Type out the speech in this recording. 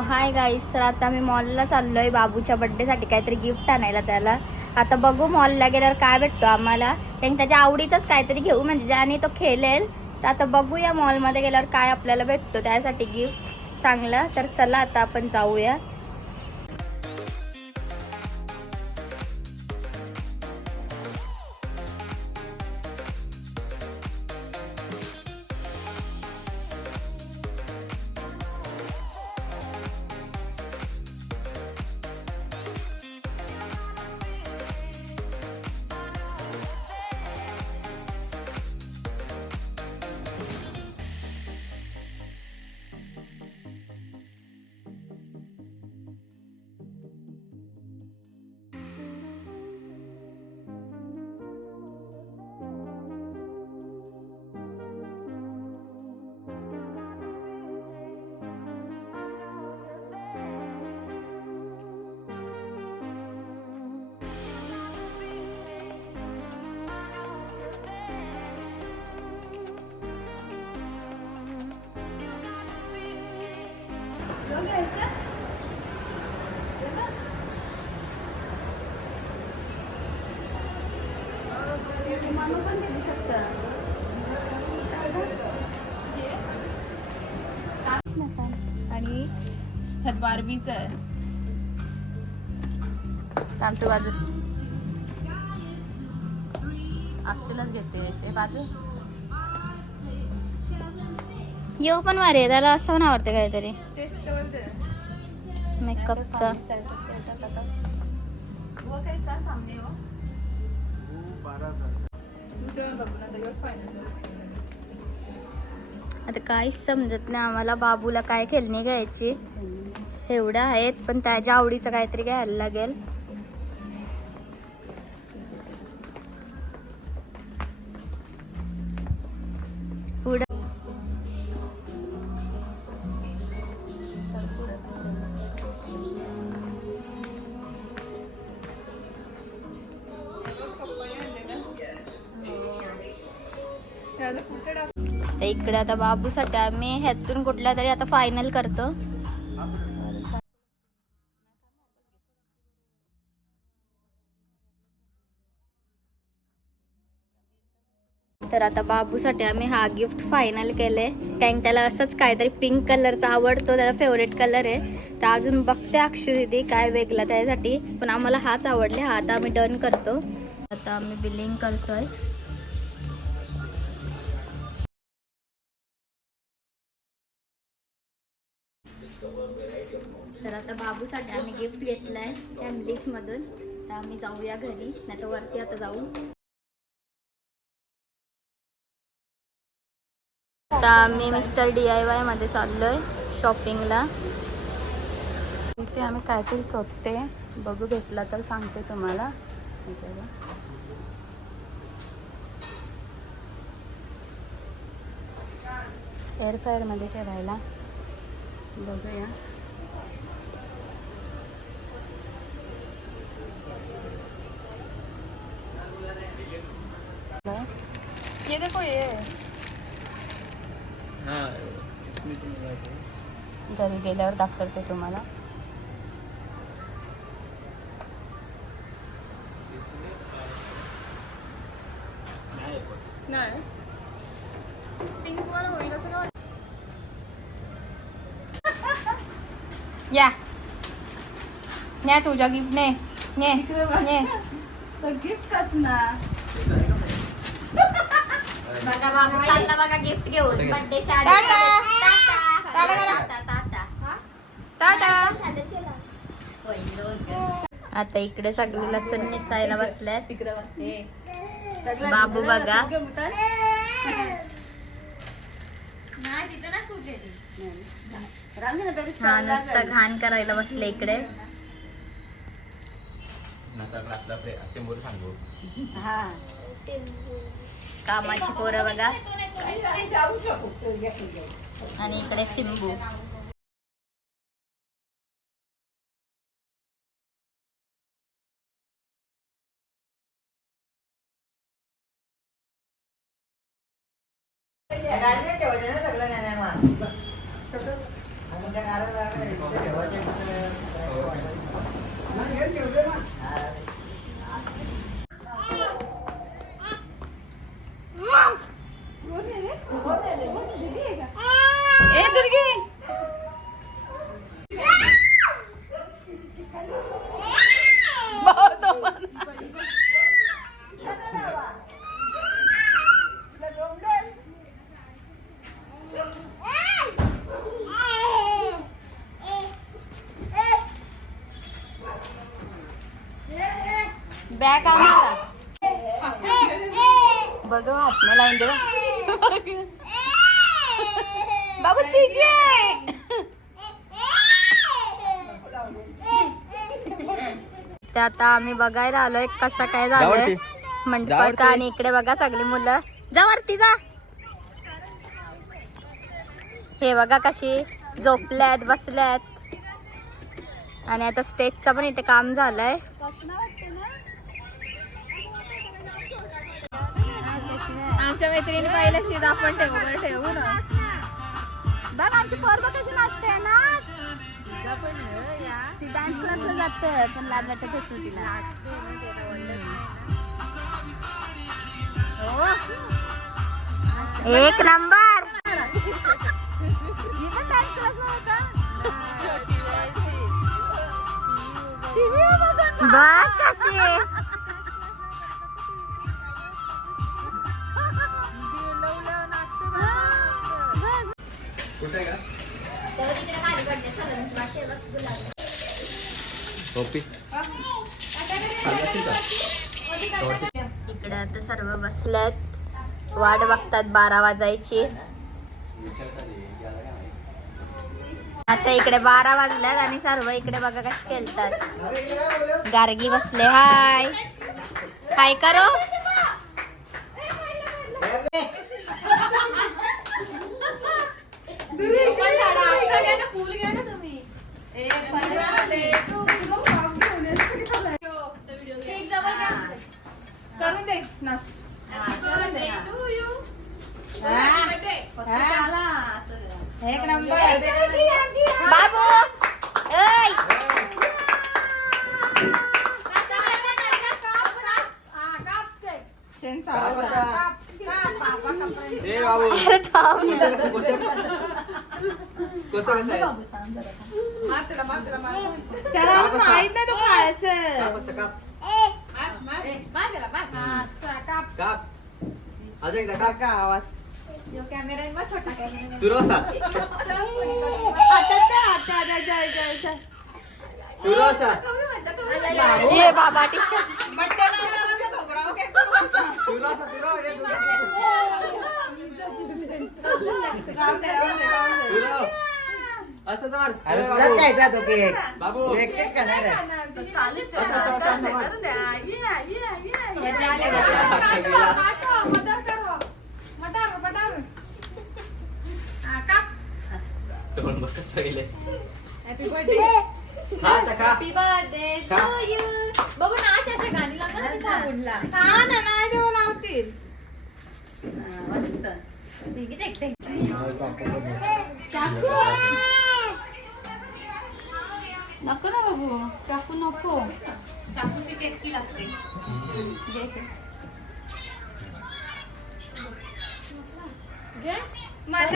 Hi guys, तर आता मी मॉलला चाललोय बाबूच्या बर्थडेसाठी काहीतरी गिफ्ट आणायला त्याला. आता बघू मॉलला गेल्यावर काय भेटतो आम्हाला, कारण त्याच्या आवडीचंच काहीतरी घेऊ म्हणजे ज्याने तो खेळेल. तर आता बघूया मॉलमध्ये गेल्यावर काय आपल्याला भेटतो त्यासाठी गिफ्ट चांगलं. तर चला आता आपण जाऊया. आणि ह्यात बार्बीच आहे. आमच्या बाजू अक्षलाच घेते बाजू. येऊ पण मारे आहे, त्याला असं पण आवडते काहीतरी मेकअपचा. आता काहीच समजत नाही आम्हाला बाबूला काय खेळणी घ्यायची. एवढं आहेत पण त्याच्या आवडीचं काहीतरी घ्यायला लागेल. पुढं इकडे आता बाबूसाठी आम्ही ह्यातून कुठला तरी आता फायनल करतो. तर आता बाबूसाठी आम्ही हा गिफ्ट फायनल केले, कारण त्याला असंच काहीतरी पिंक कलरचा आवडतो, त्याचा फेवरेट कलर आहे. तर अजून बघते अक्षुदीदी काय वेगळं त्यासाठी, पण आम्हाला हाच आवडले. हा आता आम्ही डन करतो. आता आम्ही बिलिंग करतोय. तर आता बाबूसाठी आम्ही गिफ्ट घेतलंय फॅमिलीज मधून. तर आम्ही जाऊया घरी, नाही तर वरती आता जाऊ. आता आम्ही मिस्टर DIY मध्ये चाललोय शॉपिंगला. इथे आम्ही काहीतरी शोधते, बघू भेटला तर सांगते तुम्हाला. एअर फ्रायर मध्ये ठेवायला बघूया. ये देखो ये घरी गेल्यावर दाखवते तुम्हाला. नाही पिंक वाला होईल असं काय. या न्या तुझ्या गिफ्ट ने गिफ्ट कसणार. बघा बाबू चालला बघा गिफ्ट घेऊन बर्थडेच्या आता इकडे सगळे लसूण निसायला बसल्यात. बाबू बघा हा नुसतं घाण करायला बसले इकडे. कामाची पोरं बघा. आणि इकडे सिंबू. ए दुर्गे बॅग आम्हाला बघ हात नाही लावून दे बाबा तिची ते आता आम्ही बघायला आलोय कसं काय झालंय मंडपात. आणि इकडे बघा सगळी मुलं जा वरती जा. हे बघा कशी झोपल्यात बसल्यात. आणि आता स्टेजचं पण इथे काम झालंय. आमच्या मैत्रिणी पाहिलं शिदा आपण ठेवू ना. बघ आमची पोरं कशी नाचते ना. ती डान्स क्लासला जाते पण लाज वाटत होती तिला. एक नंबर. मी पण डान्स क्लासला होता. बघ कशी इकडे आता सर्व बसल्यात वाट बघतात 12 वाजायची. आता इकडे 12 वाजल्यात आणि सर्व इकडे बघा कशी खेळतात. गार्गी बसले. हाय हाय करो. करून दे नाच. एक नंबर बाबू ऐ अरे थांब त्याला माहित नाही तू खायचं. आवाज ये बाबा टीचर असं मार काय जातो केक बाबू केक का नाही हॅपी बर्थडे टू यू. बघू नाच अशा गाणी लागतात ना साऊंडला. नाही देऊ लावतील. मस्त ठीक आहे. नको ना बाबू चाकू नको. चाकूची टेस्टी लागते. मला